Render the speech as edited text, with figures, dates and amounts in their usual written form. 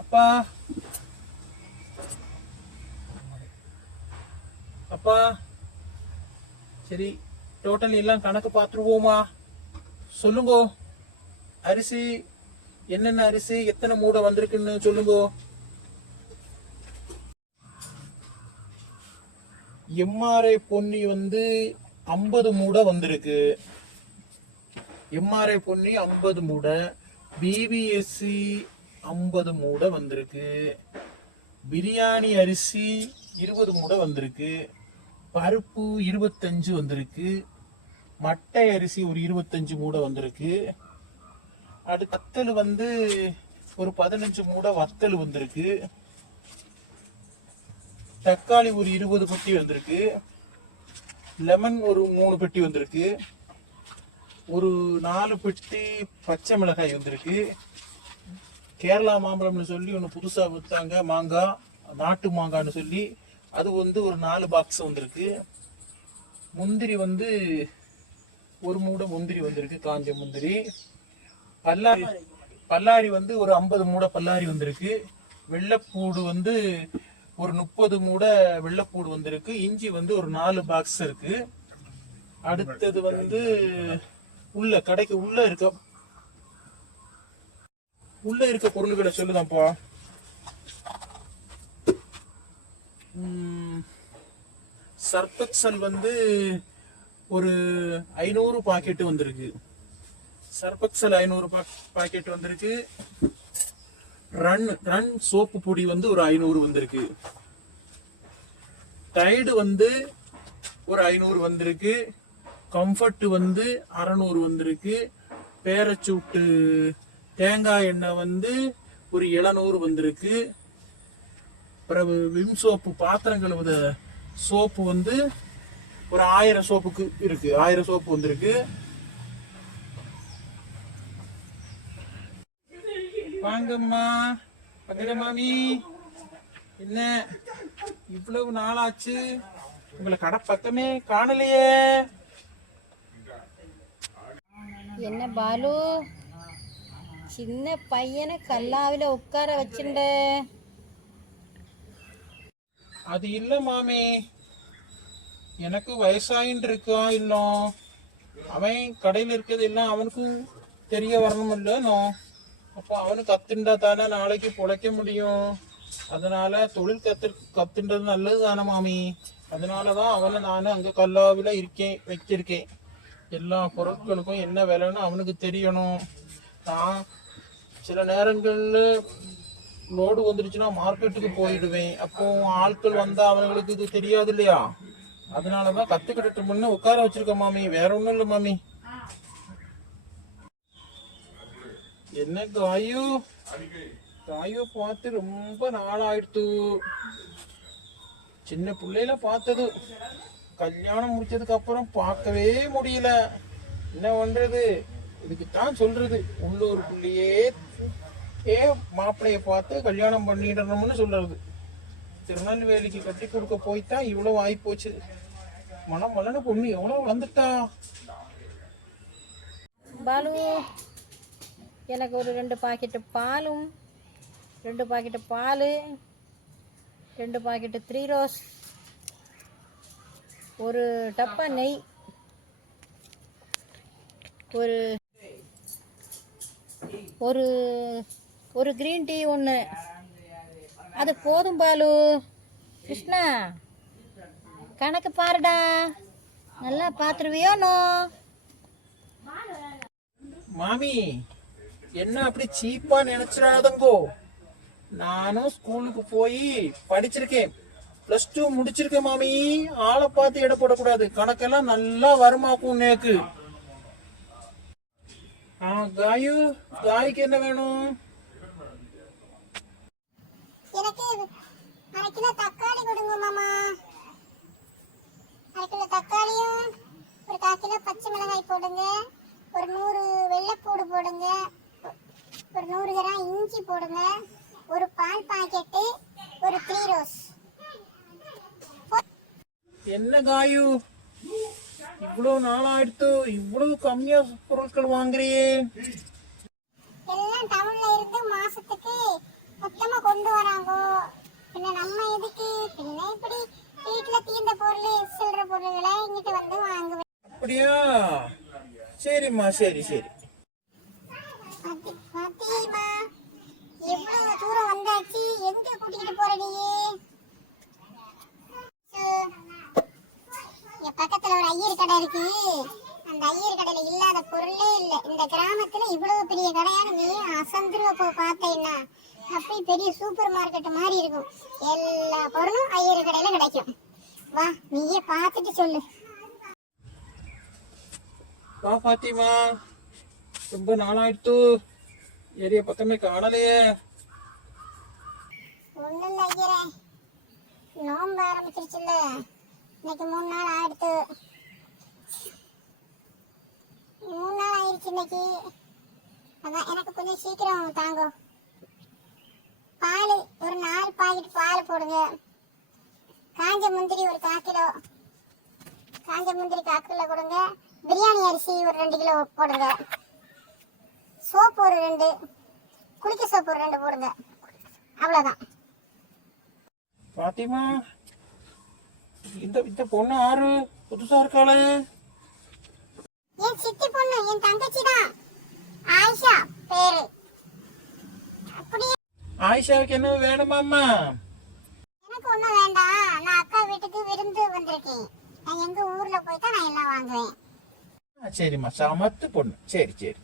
அப்பா அப்பா சரி, டோட்டல் எல்லாம் கணக்கு பார்த்துருவோமா? சொல்லுங்க. அரிசி என்னென்ன அரிசி எத்தனை மூடை வந்திருக்குன்னு சொல்லுங்க. எம்ஆர்ஐ பொன்னி 50 மூடை வந்திருக்கு. எம்ஆர்ஐ பொன்னி 50 மூடை, பிபிஎஸ்சி 50 மூடை வந்திருக்கு. பிரியாணி அரிசி 20 மூடை வந்திருக்கு. பருப்பு 25 வந்திருக்கு. மட்டை அரிசி ஒரு 25 மூடை வந்திருக்கு. அடுத்து வத்தல் ஒரு 15 மூடை வத்தல் வந்திருக்கு. தக்காளி ஒரு 20 பெட்டி வந்திருக்கு. லெமன் ஒரு 3 பெட்டி வந்திருக்கு. ஒரு 4 பெட்டி பச்சை மிளகாய் வந்திருக்கு. கேரளா மாம்பழம்னு சொல்லி ஒன்று புதுசாக விற்றாங்க, மாங்காய், நாட்டு மாங்காய்னு சொல்லி, அது ஒரு 4 பாக்ஸ் வந்திருக்கு. முந்திரி ஒரு மூடை முந்திரி வந்திருக்கு, காஞ்ச முந்திரி. பல்லாரி ஒரு 50 மூடை பல்லாரி வந்திருக்கு. வெள்ளைப்பூடு ஒரு 30 மூடை வெள்ளைப்பூடு வந்திருக்கு. இஞ்சி ஒரு 4 பாக்ஸ் இருக்கு. அடுத்தது உள்ள கடைக்கு உள்ள இருக்க பொருள்களை சொல்லுதான்ப்பா. சர்பெக்சல் ஒரு 500 பாக்கெட் வந்திருக்கு. சர்பெக்சல் 500 பாக்கெட் வந்திருக்கு. ரன் சோப்பு பொடி ஒரு 500 வந்திருக்கு. டைடு ஒரு 500 வந்திருக்கு. கம்ஃபர்ட் 600 வந்திருக்கு. பேரச்சூட்டு தேங்காய் எண்ணெய் ஒரு 700 வந்திருக்கு. பிறகு விம் சோப்பு பாத்திரம் கழுவுத சோப்பு ஒரு 1000 சோப்புக்கு இருக்கு. 1000 சோப்பு வந்திருக்கு. வாங்கம்மா, பங்கஜ மாமி, என்ன இவ்வளவு நாளாச்சு? உங்களை கடை பக்கமே காணலையே. என்ன பாலு, சின்ன பையனை கல்லாவில உட்கார வச்சுண்ட? அது இல்ல மாமி, எனக்கு வயசாயின்னு இருக்கா இல்லோ, அவன் கடையில் இருக்கிறது எல்லாம் அவனுக்கும் தெரிய வரணும் இல்லைனோ. அப்போ அவனுக்கு கத்துண்டா தானே நாளைக்கு பிழைக்க முடியும். அதனால தொழில் கத்துன்றது நல்லது தானே மாமி. அதனாலதான் அவனை நான் அங்க கல்லாவில வச்சிருக்கேன். எல்லா பொருட்களுக்கும் என்ன விலைன்னு அவனுக்கு தெரியணும். நான் சில நேரங்கள்ல லோடு வந்துருச்சுன்னா மார்க்கெட்டுக்கு போயிடுவேன். அப்போ ஆட்கள் வந்தா அவங்களுக்கு இது தெரியாது இல்லையா. அதனாலதான் கத்துக்கிட்டு முன்ன உட்கார வச்சிருக்க மாமி, வேற ஒண்ணும் இல்லை மாமி. என்ன காயு பார்த்து ரொம்ப நாள் ஆயிடுத்து. சின்ன பிள்ளையில பார்த்தது, கல்யாணம் முடிச்சதுக்கு அப்புறம் பார்க்கவே முடியல. என்ன பண்றது, இதுக்குத்தான் சொல்றது உள்ளூருக்குள்ளேயே மாப்பிள்ளைய பார்த்து கல்யாணம் பண்ணிடணும்னு சொல்றது. திருநெல்வேலிக்கு கட்டி கொடுக்க போய்தான் இவ்வளவு ஆகி போச்சு. மலன பொண்ணு எவ்வளவு வந்துட்டா. பாலு, எனக்கு ஒரு 2 பாக்கெட்டு பாலும், 2 பாக்கெட்டு பால், 2 பாக்கெட்டு 3 ரோஸ், ஒரு டப்பா நெய், ஒரு ஒரு கிரீன் டீ ஒன்று. அது போதும் பாலு. கிருஷ்ணா, கணக்கு பாருடா, நல்லா பார்த்துருவியோனோ. மாமி, என்ன அப்படி சீப்பா நினைச்சிடாதங்கோ. நானும் ஸ்கூலுக்கு போய் படிச்சிருக்கேன். +2 முடிச்சிருக்கேன் மாமி. ஆளை பார்த்து எடை போடக்கூடாது. கணக்கெல்லாம் நல்லா வருமாக்கும் நேக்கு. காய்க்கு என்ன வேணும்? எனக்கு 1/2 கிலோ தக்காளி கொடுங்க மாமா. 1/2 கிலோ தக்காளியும், ஒரு 1/4 கிலோ பச்சை மிளகாய் போடுங்க. ஒரு 100 வெள்ளைப்பூடு போடுங்க. ஒரு 100 கிராம் இஞ்சி போடுங்க. ஒரு பால் பாக்கெட்டு, ஒரு 3 ரோஸ். என்ன காயு, இவ்வளவு நாளாயிடுத்து, இவ்வளவு கம்மியா பொருட்கள் வாங்குறியே? எல்லாம் டவுன்ல இருந்து மாச மாசத்துக்கு மொத்தமா கொண்டு வராங்கோ. பின்ன நம்ம எதுக்கு பின்ன இப்படி வீட்டுல தீர்ந்த பொருள் சில்லற பொருள்களை இங்கிட்டு வந்து வாங்குவேன். அப்படியா? சரிம்மா, சரி சரி. பாத்திமா எவ்வளவு தூரம் வந்தாச்சு, எங்க கூட்டிட்டு போற நீ? இங்க பக்கத்துல ஒரு ஐயர் கடை இருக்கு. அந்த ஐயர் கடையில இல்லாத பொருளே இல்ல. இந்த கிராமத்துல இவ்வளவு பெரிய கடையான நீ அசந்துருவ பார்த்தேன்னா அப்படி பெரிய சூப்பர் மார்க்கெட் மாதிரி இருக்கும். எல்லா பொருளும் ஐயர் கடையில கிடைக்கும். வா நீயே பார்த்துட்டு சொல்லு. வா பாத்திமா, ரொம்ப நாளாயிடுத்து, ஏரியா பக்கமே காணலையே. ஒண்ணு இல்ல ஐயரே, நோம்பு ஆரம்பிச்சிருச்சுல்ல, இன்னைக்கு 3 நாள் ஆயிடுத்து. 3 நாள் ஆயிடுச்சு இன்னைக்கு. அதான் எனக்கு கொஞ்சம் சீக்கிரம் தாங்கோ. பால் ஒரு 4 பாக்கெட் பால் போடுங்க. காஞ்ச முந்திரி ஒரு 1/4 கிலோ, காஞ்ச முந்திரி 1/4 கிலோ கொடுங்க. பிரியாணி அரிசி ஒரு 2 கிலோ போடுங்க. சோப்பு ஒரு 2, குளிக்க சோப்பு ஒரு 2 போடுங்க. அவ்வளவுதான். பாத்திமா, இந்த பொண்ணு ஆறு புதுசா இருக்காளே. என் சித்தி பொண்ணு, என் தங்கச்சி தான், ஆயிஷா பேரு. அப்படியே ஆயிஷாவுக்கு என்ன வேணுமாம்மா? எனக்கு ஒண்ணும் வேண்டாம். நான் அக்கா வீட்டுக்கு விருந்து வந்திருக்கேன். நான் எங்க ஊர்ல போய் தான் நான் எல்லாம் வாங்குவேன். சரிம்மா, சமத்து பொண்ணு. சரி சரி.